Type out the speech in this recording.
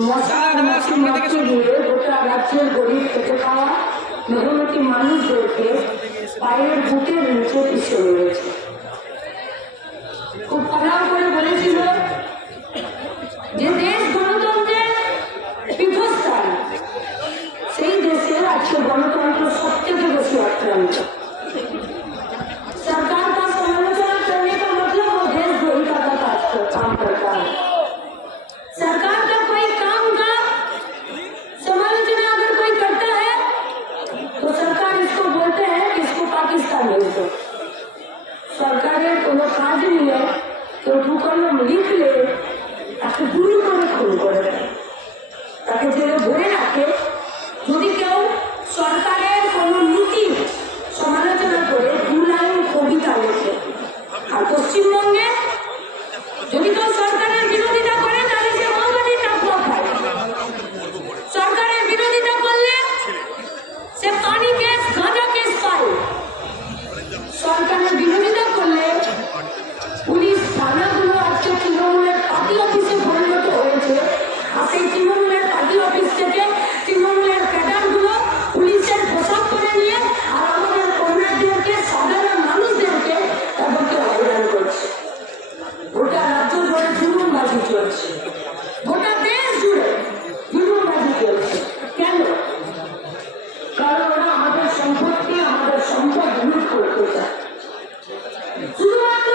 মাছি দিয়ে গোটা রাজ্যের গরিব খেতে মেহনতি মানুষদেরকে পায়ের বুকের নিচে পিছিয়ে রয়েছে। পাকিস্তানে হতো সরকারের কোনো কাজ নিয়ে কেউ ভূকর্ম লিখলে তাকে গুলি করে খুন করে দেয়। তাকে জেলে ভরে জুলুমবাজি চলছে গোটা দেশ জুড়ে জুলুমবাজি চলছে কেন? কারণ ওরা আমাদের সম্পত্তি আমাদের সম্পদ লুট করতে চায় শুধুমাত্র